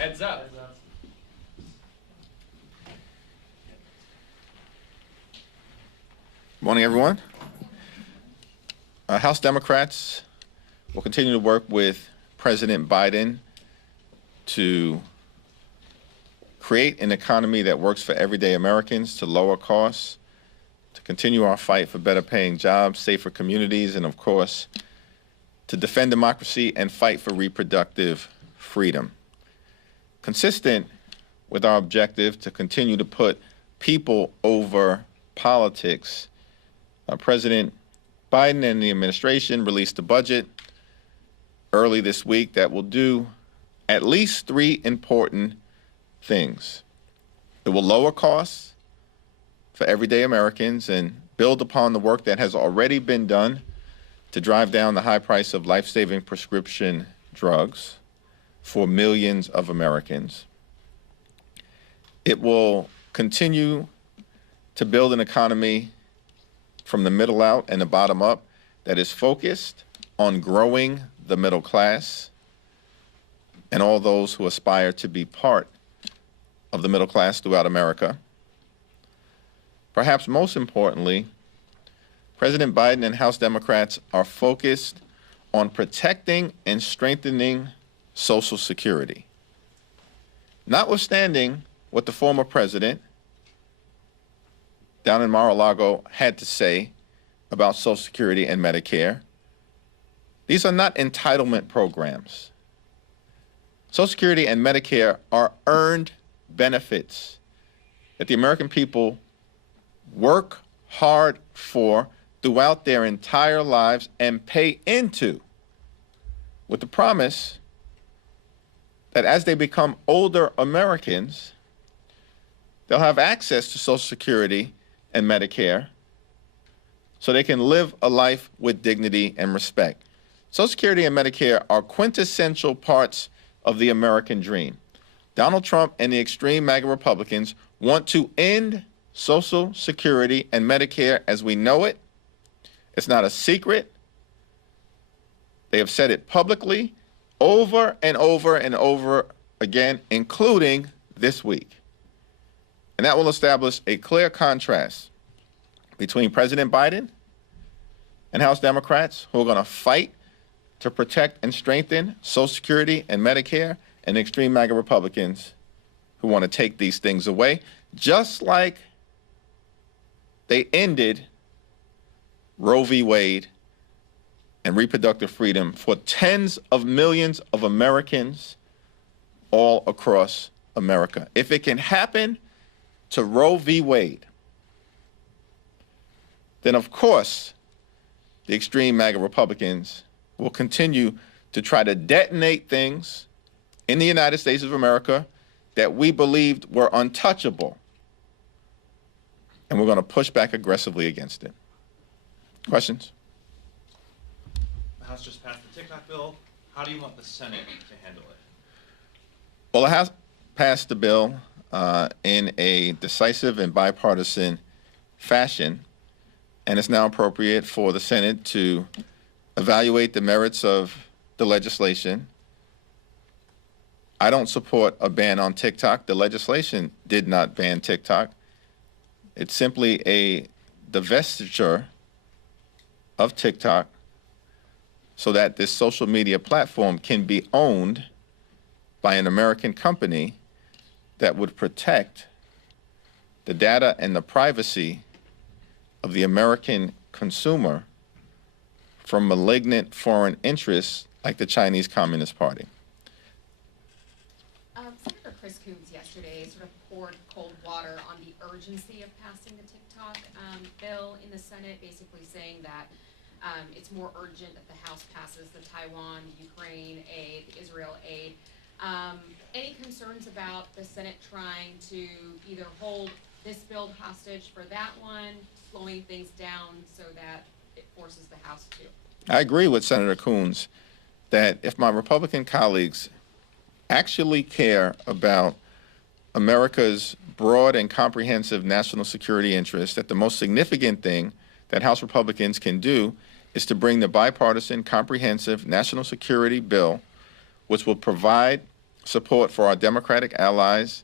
Heads up. Morning, everyone. House Democrats will continue to work with President Biden to create an economy that works for everyday Americans, to lower costs, to continue our fight for better paying jobs, safer communities, and of course, to defend democracy and fight for reproductive freedom. Consistent with our objective to continue to put people over politics, President Biden and the administration released a budget early this week that will do at least three important things. It will lower costs for everyday Americans and build upon the work that has already been done to drive down the high price of life-saving prescription drugs for millions of Americans. It will continue to build an economy from the middle out and the bottom up that is focused on growing the middle class and all those who aspire to be part of the middle class throughout America. Perhaps most importantly, President Biden and House Democrats are focused on protecting and strengthening Social Security. Notwithstanding what the former president down in Mar-a-Lago had to say about Social Security and Medicare, these are not entitlement programs. Social Security and Medicare are earned benefits that the American people work hard for throughout their entire lives and pay into, with the promise that as they become older Americans, they'll have access to Social Security and Medicare so they can live a life with dignity and respect. Social Security and Medicare are quintessential parts of the American dream. Donald Trump and the extreme MAGA Republicans want to end Social Security and Medicare as we know it. It's not a secret. They have said it publicly over and over and over again, including this week. And that will establish a clear contrast between President Biden and House Democrats who are going to fight to protect and strengthen Social Security and Medicare, and extreme MAGA Republicans who want to take these things away, just like they ended Roe v. Wade and reproductive freedom for tens of millions of Americans all across America. If it can happen to Roe v. Wade, then of course the extreme MAGA Republicans will continue to try to detonate things in the United States of America that we believed were untouchable. And we're going to push back aggressively against it. Questions? The House just passed the TikTok bill. How do you want the Senate to handle it? Well, the House passed the bill in a decisive and bipartisan fashion, and it's now appropriate for the Senate to evaluate the merits of the legislation. I don't support a ban on TikTok. The legislation did not ban TikTok. It's simply a divestiture of TikTok so that this social media platform can be owned by an American company that would protect the data and the privacy of the American consumer from malignant foreign interests like the Chinese Communist Party. Senator Chris Coons yesterday sort of poured cold water on the urgency of passing the TikTok bill in the Senate, basically saying that it's more urgent that the House passes the Taiwan, Ukraine aid, the Israel aid. Any concerns about the Senate trying to either hold this bill hostage for that one, slowing things down so that it forces the House to? I agree with Senator Coons that if my Republican colleagues actually care about America's broad and comprehensive national security interests, that the most significant thing that House Republicans can do is to bring the bipartisan, comprehensive national security bill, which will provide support for our democratic allies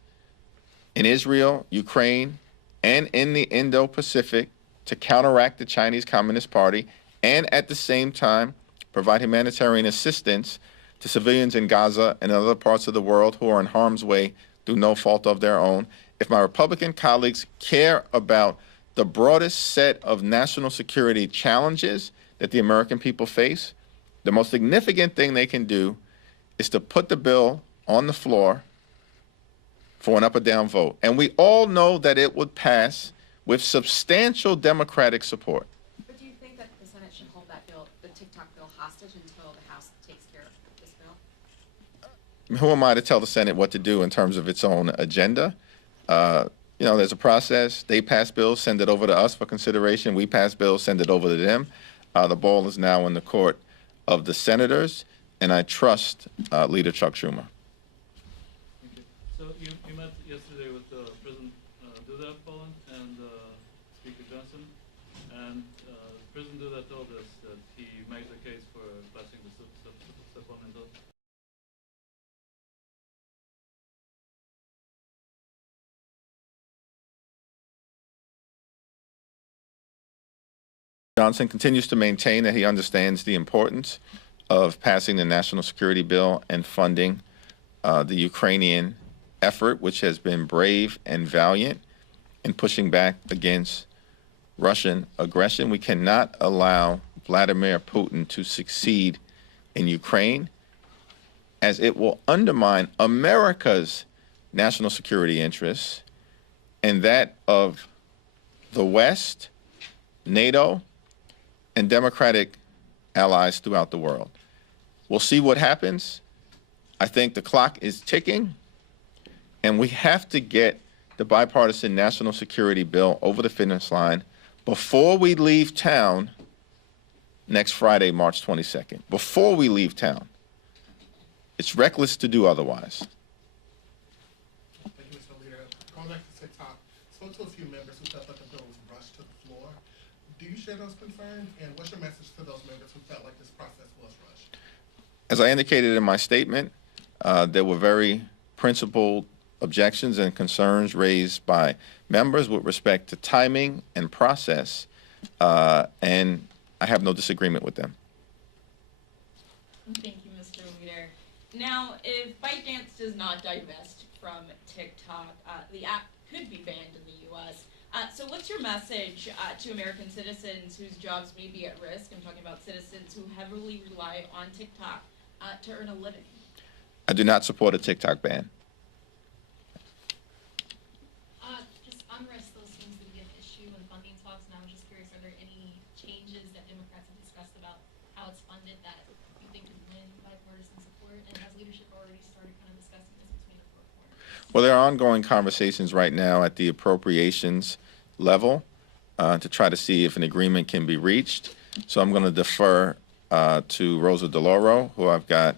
in Israel, Ukraine, and in the Indo-Pacific to counteract the Chinese Communist Party, and at the same time provide humanitarian assistance to civilians in Gaza and other parts of the world who are in harm's way through no fault of their own. If my Republican colleagues care about the broadest set of national security challenges that the American people face, the most significant thing they can do is to put the bill on the floor for an up or down vote. And we all know that it would pass with substantial Democratic support. But do you think that the Senate should hold that bill, the TikTok bill, hostage until the House takes care of this bill? Who am I to tell the Senate what to do in terms of its own agenda? There's a process. They pass bills, send it over to us for consideration. We pass bills, send it over to them. The ball is now in the court of the senators, and I trust Leader Chuck Schumer. Thank you. So you met yesterday with President Duda of Poland and Speaker Johnson, and President Duda told us that he makes a case for passing the supplemental. Johnson continues to maintain that he understands the importance of passing the national security bill and funding the Ukrainian effort, which has been brave and valiant in pushing back against Russian aggression. We cannot allow Vladimir Putin to succeed in Ukraine, as it will undermine America's national security interests and that of the West, NATO, and democratic allies throughout the world. We'll see what happens. I think the clock is ticking, and we have to get the bipartisan national security bill over the finish line before we leave town next Friday, March 22nd. Before we leave town. It's reckless to do otherwise. Thank you, Mr. Leader. Going back to TikTok, spoke to a few members who felt that the bill was rushed to the floor. Do you share those concerns, and what's your message to those members who felt like this process was rushed? As I indicated in my statement, there were very principled objections and concerns raised by members with respect to timing and process, and I have no disagreement with them. Thank you, Mr. Leader. Now, if ByteDance does not divest from TikTok, the app could be banned in the U.S. So what's your message to American citizens whose jobs may be at risk? I'm talking about citizens who heavily rely on TikTok to earn a living. I do not support a TikTok ban. Just unrest still seems to be an issue in funding talks, and I was just curious, are there any changes that Democrats have discussed about how it's funded that you think could win bipartisan support? And has leadership already started kind of discussing this between the four corners? Well, there are ongoing conversations right now at the appropriations level to try to see if an agreement can be reached. So I'm going to defer to Rosa DeLauro, who I've got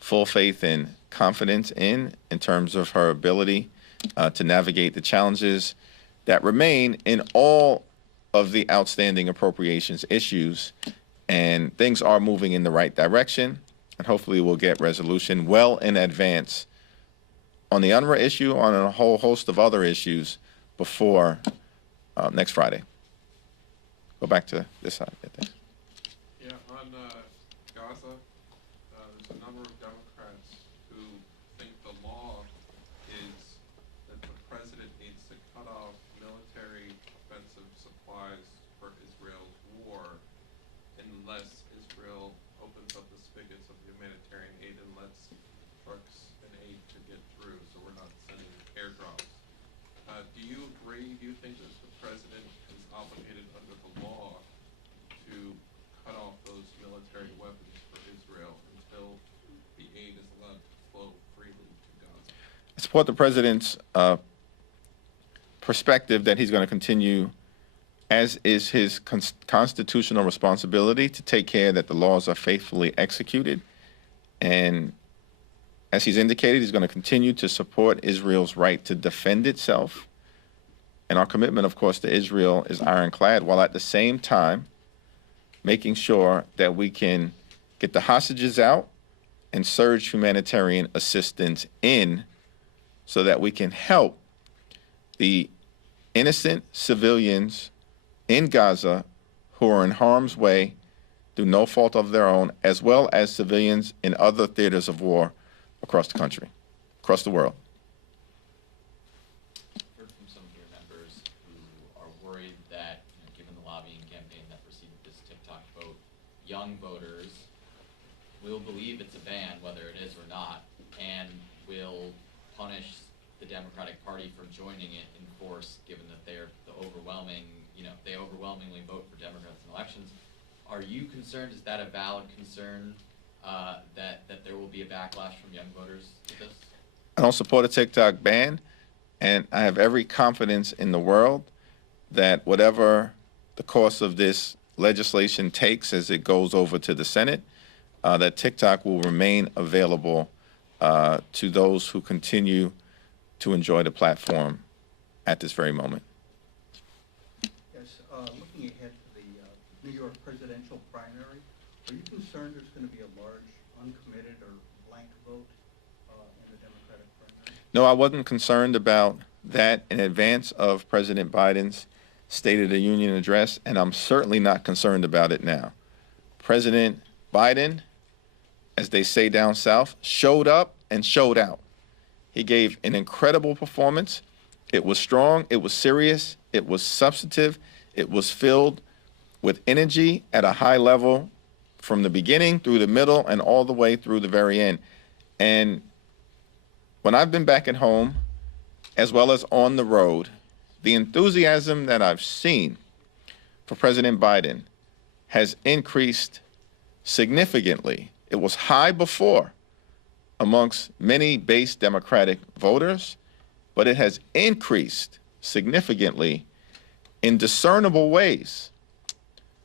full faith and confidence in terms of her ability to navigate the challenges that remain in all of the outstanding appropriations issues. And things are moving in the right direction, and hopefully we'll get resolution well in advance on the UNRWA issue, on a whole host of other issues before next Friday. Go back to this side. Yeah, thanks. Yeah, on Gaza, there's a number of Democrats who think the law is that the president needs to cut off military offensive supplies for Israel's war unless Israel opens up the spigots of humanitarian aid and lets trucks and aid to get through, so we're not sending airdrops. Do you agree? Do you think that the president is obligated under the law to cut off those military weapons for Israel until the aid is allowed to flow freely to Gaza? I support the president's perspective that he's going to continue, as is his constitutional responsibility, to take care that the laws are faithfully executed. And as he's indicated, he's going to continue to support Israel's right to defend itself. And our commitment, of course, to Israel is ironclad, while at the same time making sure that we can get the hostages out and surge humanitarian assistance in so that we can help the innocent civilians in Gaza who are in harm's way through no fault of their own, as well as civilians in other theaters of war across the country, across the world. Heard from some of your members who are worried that, given the lobbying campaign that preceded this TikTok vote, young voters will believe it's a ban, whether it is or not, and will punish the Democratic Party for joining it in force, given that they're the overwhelming, they overwhelmingly vote for Democrats in elections. Are you concerned? Is that a valid concern that there will be a backlash from young voters to this? I don't support a TikTok ban, and I have every confidence in the world that whatever the course of this legislation takes as it goes over to the Senate, that TikTok will remain available to those who continue to enjoy the platform at this very moment. Yes, looking ahead to the New York presidential primary, are you concerned there's going to be a large uncommitted or blank vote in the Democratic primary? No, I wasn't concerned about that in advance of President Biden's State of the Union address, and I'm certainly not concerned about it now. President Biden, as they say down south, showed up and showed out. He gave an incredible performance. It was strong, it was serious, it was substantive, it was filled with energy at a high level from the beginning through the middle and all the way through the very end. And when I've been back at home, as well as on the road, the enthusiasm that I've seen for President Biden has increased significantly. It was high before amongst many base Democratic voters, but it has increased significantly in discernible ways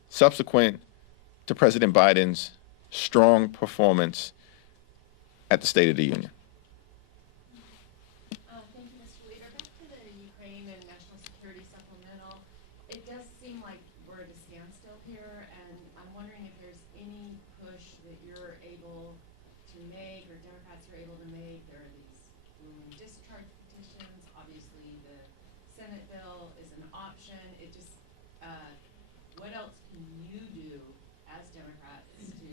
subsequent to President Biden's strong performance at the State of the Union. Thank you, Mr. Leader. Back to the Ukraine and national security supplemental, it does seem like we're at a standstill here, and I'm wondering if there's any push that you're able to make or Democrats are able to make. There are these looming discharge petitions. Obviously, the Senate bill is an option. It just, what else can you do as Democrats to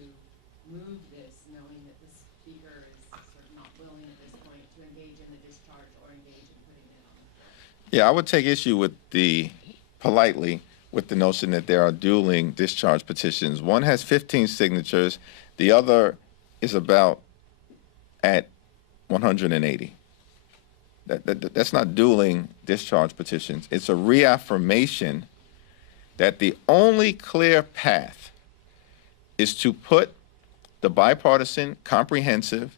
move this, knowing that the Speaker is sort of not willing at this point to engage in the discharge or engage in putting it on the floor? Yeah, I would take issue with politely, with the notion that there are dueling discharge petitions. One has 15 signatures, the other is about at 180. That's not dueling discharge petitions. It's a reaffirmation that the only clear path is to put the bipartisan, comprehensive,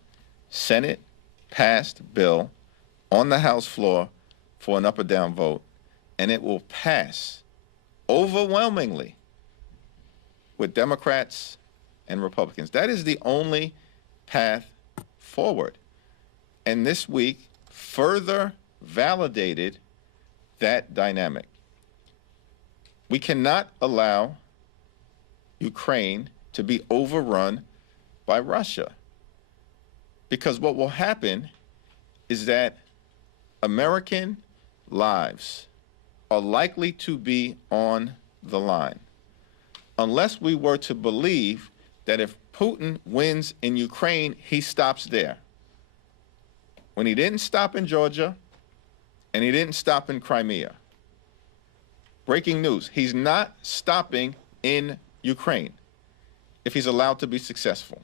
Senate-passed bill on the House floor for an up or down vote, and it will pass overwhelmingly with Democrats and Republicans. That is the only path forward. And this week further validated that dynamic. We cannot allow Ukraine to be overrun by Russia, because what will happen is that American lives are likely to be on the line unless we were to believe that if Putin wins in Ukraine, he stops there. When he didn't stop in Georgia and he didn't stop in Crimea. Breaking news, he's not stopping in Ukraine if he's allowed to be successful.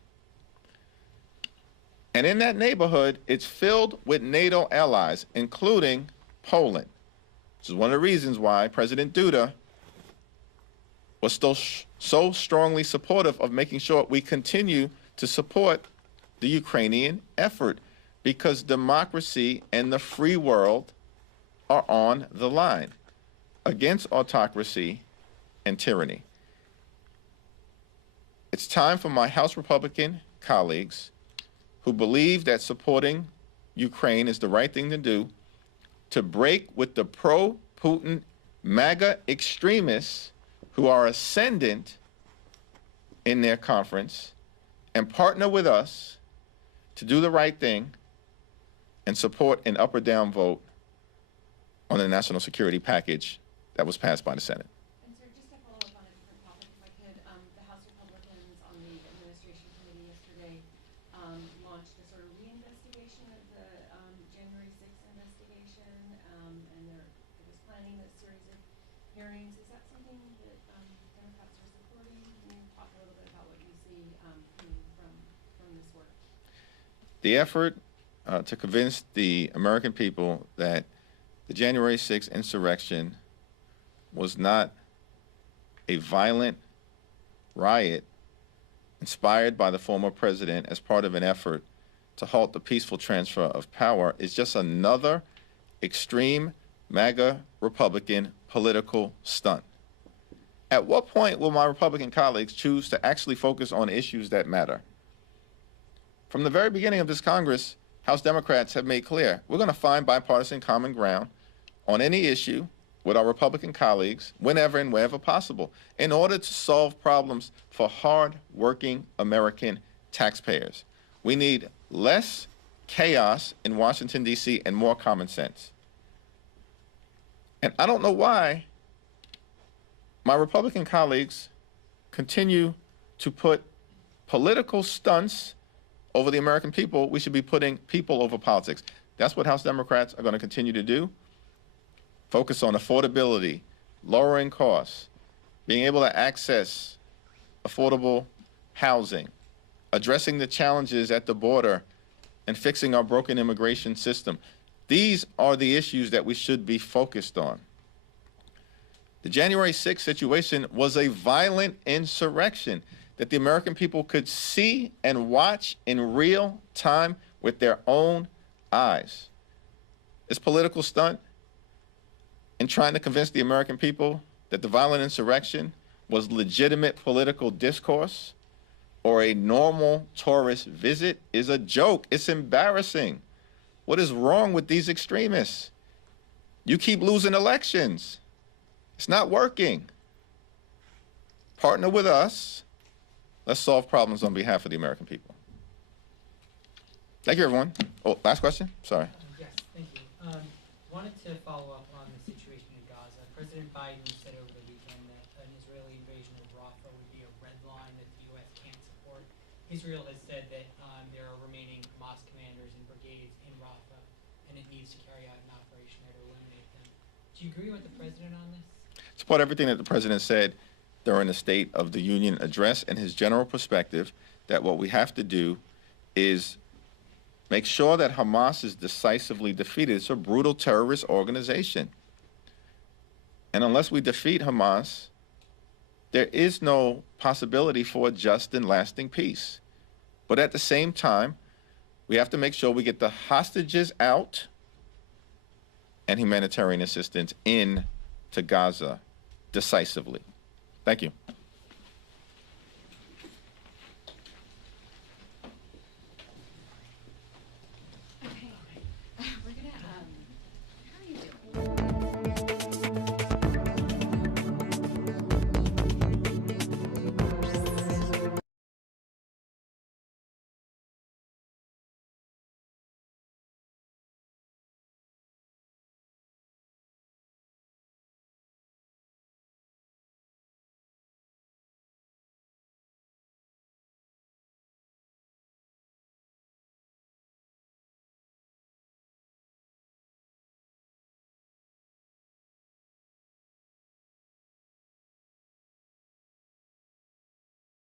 And in that neighborhood, it's filled with NATO allies, including Poland. This is one of the reasons why President Duda was still so strongly supportive of making sure we continue to support the Ukrainian effort, because democracy and the free world are on the line against autocracy and tyranny. It's time for my House Republican colleagues who believe that supporting Ukraine is the right thing to do to break with the pro-Putin MAGA extremists who are ascendant in their conference and partner with us to do the right thing and support an up or down vote on the national security package that was passed by the Senate. And sir, just to follow up on a different topic, if I could, the House Republicans on the administration committee yesterday launched a sort of reinvestigation of the January 6th investigation, and they're planning a series of hearings. Is that something that Democrats are supporting? Can you talk a little bit about what you see coming from this work? The effort to convince the American people that the January 6th insurrection was not a violent riot inspired by the former president as part of an effort to halt the peaceful transfer of power is just another extreme MAGA Republican political stunt. At what point will my Republican colleagues choose to actually focus on issues that matter? From the very beginning of this Congress, House Democrats have made clear we're going to find bipartisan common ground on any issue with our Republican colleagues whenever and wherever possible in order to solve problems for hard-working American taxpayers. We need less chaos in Washington, D.C. and more common sense. And I don't know why my Republican colleagues continue to put political stunts over the American people. We should be putting people over politics. That's what House Democrats are going to continue to do. Focus on affordability, lowering costs, being able to access affordable housing, addressing the challenges at the border, and fixing our broken immigration system. These are the issues that we should be focused on. The January 6th situation was a violent insurrection that the American people could see and watch in real time with their own eyes. This political stunt in trying to convince the American people that the violent insurrection was legitimate political discourse or a normal tourist visit is a joke. It's embarrassing. What is wrong with these extremists? You keep losing elections. It's not working. Partner with us. Let's solve problems on behalf of the American people. Thank you, everyone. Oh, last question? Sorry. Yes, thank you. Wanted to follow up on the situation in Gaza. President Biden said over the weekend that an Israeli invasion of Rafah would be a red line that the U.S. can't support. Israel has said that there are remaining Hamas commanders and brigades in Rafah, and it needs to carry out an operation there to eliminate them. Do you agree with the president on this? Support everything that the president said during the State of the Union address and his general perspective that what we have to do is make sure that Hamas is decisively defeated. It's a brutal terrorist organization. And unless we defeat Hamas, there is no possibility for a just and lasting peace. But at the same time, we have to make sure we get the hostages out and humanitarian assistance in to Gaza decisively. Thank you.